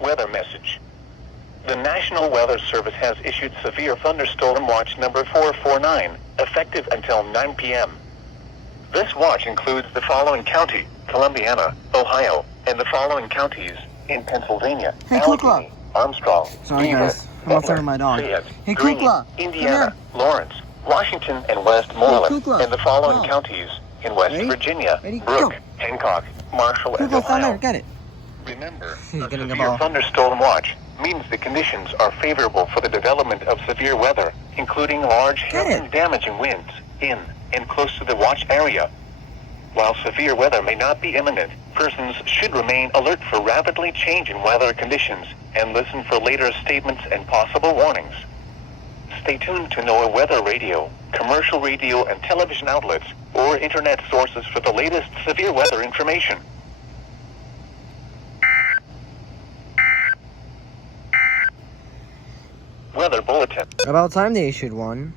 Weather message. The National Weather Service has issued severe thunderstorm watch number 449, effective until 9 p.m. This watch includes the following county: Columbiana, Ohio, and the following counties in Pennsylvania: Hey, Allegheny, Armstrong, Sorry, Beaver, guys. I'm outside with my dog. Fayette, Hey, Greene, Kukla, Indiana, Lawrence, Washington, and Westmoreland, Kukla, and the following come. counties in West Ready? Virginia: Ready? Brooke, Go. Hancock, Marshall, and Kukla, down there. Ohio. Get it. Remember, He's a getting the severe ball. thunderstorm watch means the conditions are favorable for the development of severe weather, including large hail and damaging winds in and close to the watch area. While severe weather may not be imminent, persons should remain alert for rapidly changing weather conditions and listen for later statements and possible warnings. Stay tuned to NOAA weather radio, commercial radio and television outlets, or internet sources for the latest severe weather information. Weather bulletin. About time they issued one.